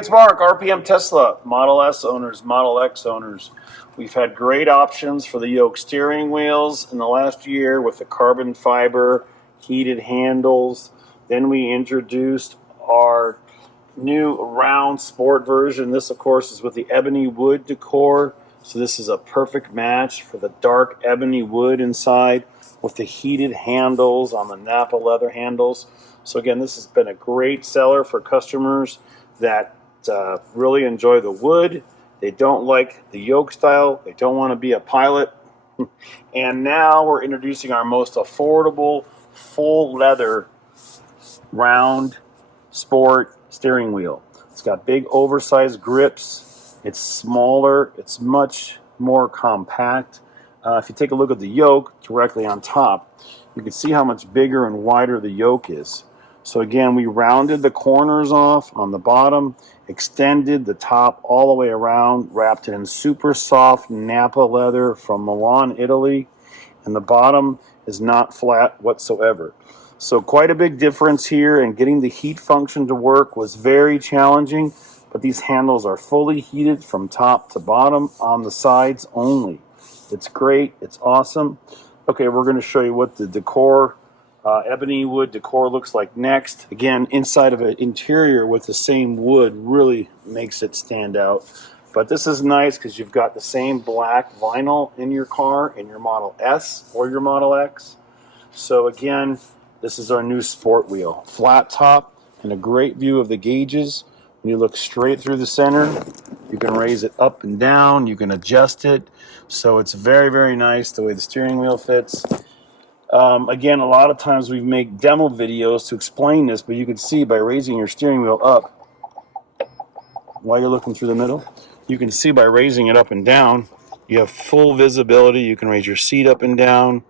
it's Mark, RPM Tesla, Model S owners, Model X owners. We've had great options for the yoke steering wheels in the last year with the carbon fiber, heated handles. Then we introduced our new round sport version. This, of course, is with the ebony wood decor. So this is a perfect match for the dark ebony wood inside with the heated handles on the Napa leather handles. So again, this has been a great seller for customers that really enjoy the wood. They don't like the yoke style. They don't want to be a pilot. And now we're introducing our most affordable full leather round sport steering wheel. It's got big oversized grips. It's smaller. It's much more compact. If you take a look at the yoke directly on top, you can see how much bigger and wider the yoke is. So again, we rounded the corners off on the bottom, extended the top all the way around, wrapped it in super soft Napa leather from Milan, Italy, and the bottom is not flat whatsoever. So quite a big difference here, and getting the heat function to work was very challenging, but these handles are fully heated from top to bottom on the sides only. It's great. It's awesome. Okay, we're going to show you what the decor, ebony wood decor looks like next. Again, inside of an interior with the same wood really makes it stand out. But this is nice because you've got the same black vinyl in your car, in your Model S or your Model X. So again, this is our new sport wheel. Flat top and a great view of the gauges. When you look straight through the center, you can raise it up and down. You can adjust it. So it's very, very nice the way the steering wheel fits. Again, a lot of times we make demo videos to explain this, but you can see by raising your steering wheel up while you're looking through the middle, you can see by raising it up and down, you have full visibility. You can raise your seat up and down.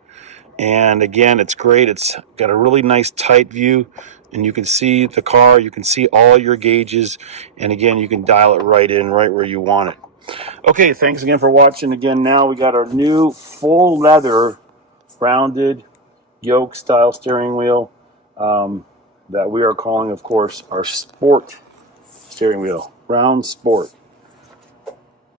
And again, it's great. It's got a really nice tight view, and you can see the car, you can see all your gauges, and again, you can dial it right in, right where you want it. Okay, thanks again for watching. Again, now we got our new full leather rounded yoke style steering wheel that we are calling, of course, our sport steering wheel, round sport.